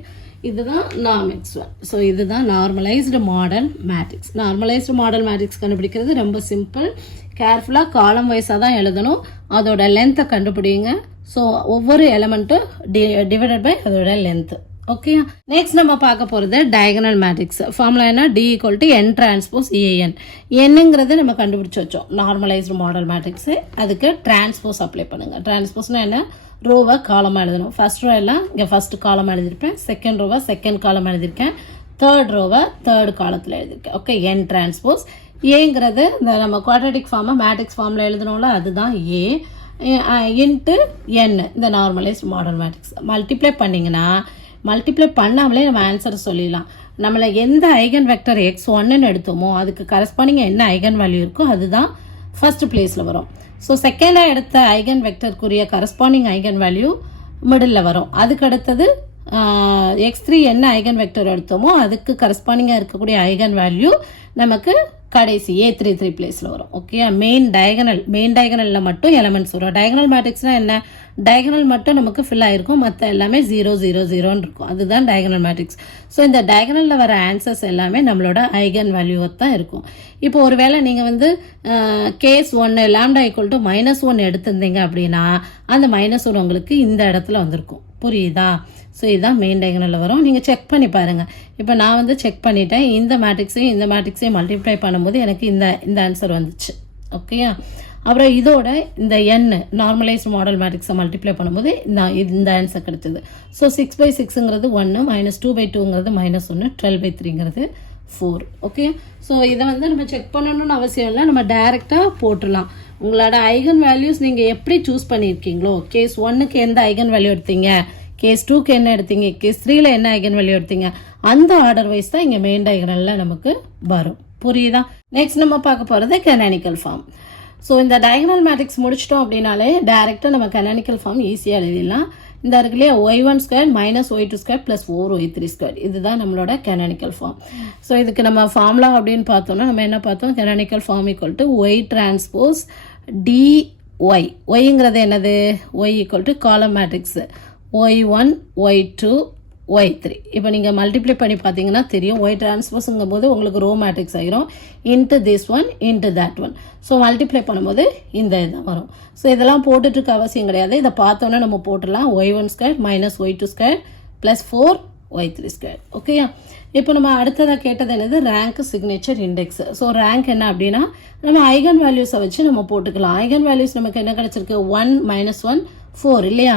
இதுதான் norm x1. ஸோ இதுதான் normalised model matrix. Normalised model matrix கண்டுபிடிக்கிறது ரொம்ப சிம்பிள். கேர்ஃபுல்லாக காலம் வைஸாக தான் எழுதணும். அதோட லென்த்தை கண்டுபிடிங்க. ஸோ ஒவ்வொரு எலமெண்ட்டும் டிவைடட் பை அதோட லென்த்து. ஓகே, நெக்ஸ்ட் நம்ம பார்க்க போகிறது டயகனல் மேட்ரிக்ஸ். ஃபார்முலா என்ன? D = n transpose EN. என்னங்கிறது நம்ம கண்டுபிடிச்சி வச்சோம். நார்மலைஸ்டு மாடல் மேட்ரிக்ஸு, அதுக்கு டிரான்ஸ்போஸ் அப்ளை பண்ணுங்கள். டிரான்ஸ்போஸ்னால் என்ன? ரோவை காலமாக எழுதணும். ஃபர்ஸ்ட் ரோ எல்லாம் இங்கே ஃபஸ்ட்டு காலம் எழுதியிருப்பேன், செகண்ட் ரோவை செகண்ட் காலம் எழுதியிருக்கேன், தேர்ட் ரோவை தேர்ட் காலத்தில் எழுதியிருக்கேன். Okay, n transpose. ஏங்கிறது இந்த நம்ம குவாட்ரேட்டிக் ஃபார்மை மேட்ரிக்ஸ் ஃபார்மில் எழுதணும்ல, அதுதான் A இன்ட்டு n. இந்த நார்மலைஸ்டு மாடல் மேட்ரிக்ஸ் மல்டிப்ளை பண்ணிங்கன்னா, மல்டிப்ளை பண்ணாமலே நம்ம ஆன்சர் சொல்லிடலாம். நம்மளை எந்த ஐகன் வெக்டர் x1ன்னு எடுத்தோமோ அதுக்கு கரஸ்பாண்டிங் என்ன ஐகன் வேல்யூ இருக்கோ அதுதான் ஃபர்ஸ்ட் பிளேஸில் வரும். ஸோ செகண்டாக எடுத்த ஐகன் வெக்டருக்குரிய கரஸ்பாண்டிங் ஐகன் வேல்யூ மிடில் வரும். அதுக்கு அடுத்தது x3 என்ன ஐகன் வெக்டர் எடுத்தோமோ அதுக்கு கரஸ்பாண்டிங்காக இருக்கக்கூடிய ஐகன் வேல்யூ நமக்கு கடைசி A33 பிளேஸில் வரும். ஓகே, மெயின் டயகனலில் மட்டும் எலமெண்ட்ஸ் வரும். டயகனல் மேட்ரிக்ஸ்னால் என்ன? டயகனல் மட்டும் நமக்கு ஃபில் ஆகிருக்கும், மற்ற எல்லாமே 0 0 0ன்னு இருக்கும். அதுதான் டயகனல் மேட்ரிக்ஸ். ஸோ இந்த டயகனலில் வர ஆன்சர்ஸ் எல்லாமே நம்மளோட ஐகன் வேல்யூவை தான் இருக்கும். இப்போ ஒருவேளை நீங்கள் வந்து கேஸ் 1 λ = -1 எடுத்திருந்தீங்க அப்படின்னா அந்த -1 உங்களுக்கு இந்த இடத்துல வந்திருக்கும். புரியுதா? ஸோ இதுதான் மெயின் டயகனலில் வரும். நீங்கள் செக் பண்ணி பாருங்கள். இப்போ நான் வந்து செக் பண்ணிட்டேன். இந்த மேட்ரிக்ஸையும் மல்டிப்ளை பண்ணும்போது எனக்கு இந்த ஆன்சர் வந்துச்சு. ஓகேயா? அப்புறம் இதோட இந்த n நார்மலைஸ்டு மாடல் மேட்ரிக்ஸை மல்டிப்ளை பண்ணும்போது இந்த ஆன்சர் கிடைச்சது. ஸோ 6/6ங்கிறது 1, -2/2ங்கிறது -1, 12/3ங்கிறது 4. ஓகே, ஸோ இதை வந்து நம்ம செக் பண்ணணும்னு அவசியம் இல்லை, நம்ம டைரெக்டாக போட்டுடலாம். உங்களோட ஐகன் வேல்யூஸ் நீங்கள் எப்படி சூஸ் பண்ணியிருக்கீங்களோ, கேஸ் 1க்கு எந்த ஐகன் வேல்யூ எடுத்தீங்க, கேஸ் 2க்கு என்ன எடுத்தீங்க, கேஸ் 3ல என்ன ஐகன் வேல்யூ எடுத்தீங்க, அந்த ஆர்டர் வைஸ் தான் இங்கே மெயின் டயகனலில் நமக்கு வரும். புரியுதா? நெக்ஸ்ட் நம்ம பார்க்க போகிறது கனானிக்கல் ஃபார்ம். ஸோ இந்த டயகனல் மேட்ரிக்ஸ் முடிச்சிட்டோம் அப்படின்னாலே டைரெக்டாக நம்ம கனானிக்கல் ஃபார்ம் ஈஸியாக எழுதிடலாம். இந்த இருக்குல்லையே y1² -y2² + 4y3². இதுதான் நம்மளோட கனானிக்கல் ஃபார்ம். ஸோ இதுக்கு நம்ம ஃபார்முலா அப்படின்னு பார்த்தோம்னா நம்ம என்ன பார்த்தோம்? Canonical form = y transpose dy. ஒய்ங்கிறது என்னது? y = காலம் மேட்ரிக்ஸ் y1 y2 y3. இப்போ நீங்கள் மல்டிப்ளை பண்ணி பார்த்தீங்கன்னா தெரியும், y டிரான்ஸ்போஸுங்கும் போது உங்களுக்கு ரோ மேட்ரிக்ஸ் ஆகிரும், into this one into that one. So multiply பண்ணும்போது இந்த இதான் வரும். ஸோ இதெல்லாம் போட்டுட்ருக்க அவசியம் கிடையாது. இதை பார்த்தோன்னே நம்ம போட்டுடலாம். y1² -y2² + 4y3². ஓகேயா? இப்போ நம்ம அடுத்ததாக கேட்டது என்னது? Rank, signature, index. So rank என்ன அப்படின்னா நம்ம ஐகன் வேல்யூஸை வச்சு நம்ம போட்டுக்கலாம். ஐகன் வேல்யூஸ் நமக்கு என்ன கிடச்சிருக்கு? 1 -1 4 இல்லையா?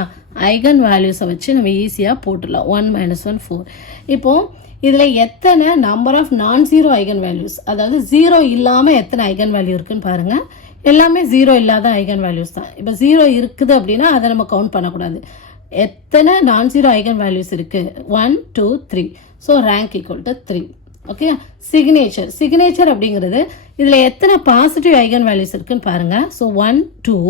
ஐகன் வேல்யூஸை வச்சு நம்ம ஈஸியாக போட்டுடலாம். 1 -1 4. இப்போது இதில் எத்தனை நம்பர் ஆஃப் நான்-ஜீரோ ஐகன் வேல்யூஸ், அதாவது 0 இல்லாமல் எத்தனை ஐகன் வேல்யூ இருக்குன்னு பாருங்கள். எல்லாமே 0 இல்லாத ஐகன் வேல்யூஸ் தான். இப்போ 0 இருக்குது அப்படின்னா அதை நம்ம கவுண்ட் பண்ணக்கூடாது. எத்தனை நான்-ஜீரோ ஐகன் வேல்யூஸ் இருக்குது? 1 2 3. So rank = 3. ஓகே, சிக்னேச்சர் அப்படிங்கிறது இதில் எத்தனை பாசிட்டிவ் ஐகன் வேல்யூஸ் இருக்குன்னு பாருங்கள். ஸோ 1 2.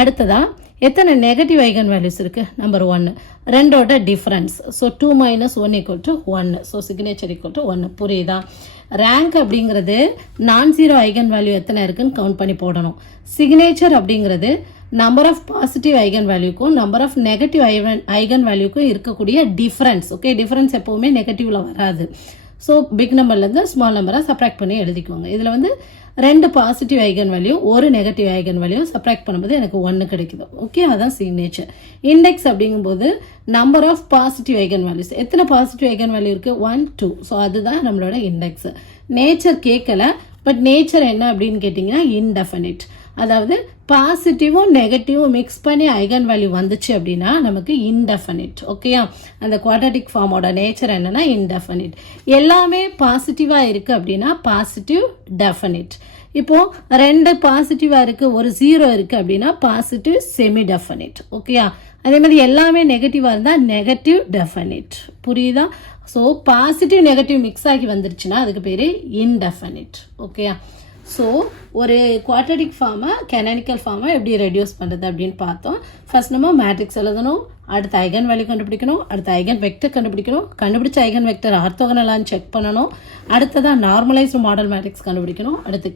அடுத்ததாக எத்தனை நெகட்டிவ் ஐகன் வேல்யூஸ் இருக்குது? நம்பர் 1. ரெண்டோட டிஃப்ரென்ஸ். ஸோ 2 - 1 = 1. So signature = 1. புரியுதா? ரேங்க் அப்படிங்கிறது நான்-ஜீரோ ஐகன் வேல்யூ எத்தனை இருக்குன்னு கவுண்ட் பண்ணி போடணும். சிக்னேச்சர் அப்படிங்கிறது நம்பர் ஆஃப் பாசிட்டிவ் ஐகன் வேல்யூக்கும் நம்பர் ஆஃப் நெகட்டிவ் ஐகன் வேல்யூக்கும் இருக்கக்கூடிய டிஃப்ரென்ஸ். ஓகே, டிஃப்ரென்ஸ் எப்போவுமே நெகட்டிவில் வராது. ஸோ பிக் நம்பர்லேருந்து ஸ்மால் நம்பராக சப்ராக்ட் பண்ணி எழுதிக்குவாங்க. இதில் வந்து 2 positive eigen value 1 negative eigen value subtract பண்ணும்போது எனக்கு 1 கிடைக்குது. ஓகே, அதான் சிக்னேச்சர். இண்டெக்ஸ் அப்படிங்கும்போது number of positive eigen values. எத்தனை பாசிட்டிவ் ஐகன் வேல்யூ இருக்குது? 1 2. ஸோ அதுதான் நம்மளோட இண்டெக்ஸ். நேச்சர் கேட்கல, பட் நேச்சர் என்ன அப்படின்னு கேட்டிங்கன்னா இன்டெஃபினிட். அதாவது பாசிட்டிவும் நெகட்டிவும் மிக்ஸ் பண்ணி ஐகன் வேல்யூ வந்துச்சு அப்படின்னா நமக்கு இன்டெஃபினிட். ஓகேயா, அந்த குவாட்ரடிக் ஃபார்மோட நேச்சர் என்னன்னா இன்டெஃபினிட். எல்லாமே பாசிட்டிவாக இருக்குது அப்படின்னா பாசிட்டிவ் டெஃபினிட். இப்போது 2 பாசிட்டிவாக இருக்குது, ஒரு 0 இருக்குது அப்படின்னா பாசிட்டிவ் செமி டெஃபினிட். ஓகேயா, அதே மாதிரி எல்லாமே நெகட்டிவாக இருந்தால் நெகட்டிவ் டெஃபினிட். புரியுதா? ஸோ பாசிட்டிவ் நெகட்டிவ் மிக்ஸ் ஆகி வந்துருச்சுன்னா அதுக்கு பேர் இன்டெஃபினிட். ஓகேயா, ஸோ ஒரு குவாட்ரடிக் ஃபார்மை கேனானிக்கல் ஃபார்மை எப்படி ரெடியூஸ் பண்ணுறது அப்படின்னு பார்த்தோம். ஃபர்ஸ்ட் நம்ம மேட்ரிக்ஸ் எழுதணும், அடுத்து ஐகன் வேல்யூ கண்டுபிடிக்கணும், அடுத்து ஐகன் வெக்டர் கண்டுபிடிக்கணும், கண்டுபிடிச்ச ஐகன் வெக்டர் ஆர்த்தோகனலான்னு செக் பண்ணணும், அடுத்ததான் நார்மலைஸ்டு மாடல் மேட்ரிக்ஸ் கண்டுபிடிக்கணும், அடுத்து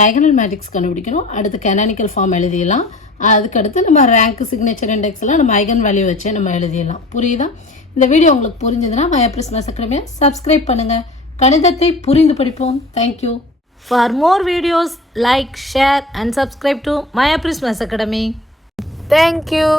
டயகனல் மேட்ரிக்ஸ் கண்டுபிடிக்கணும், அடுத்து கேனானிக்கல் ஃபார்ம் எழுதிடலாம். அதுக்கடுத்து நம்ம ரேங்க் சிக்னேச்சர் இண்டெக்ஸ்லாம் நம்ம ஐகன் வேல்யூ வச்சு நம்ம எழுதிடலாம். புரியுதா? இந்த வீடியோ உங்களுக்கு புரிஞ்சதுன்னா மயாப்ரிஸ் மேத்ஸ் அகாடமியை சப்ஸ்கிரைப் பண்ணுங்கள். கணிதத்தை புரிந்து படிப்போம். Thank you. For more videos, like, share and subscribe to Maya Prismas Academy. Thank you.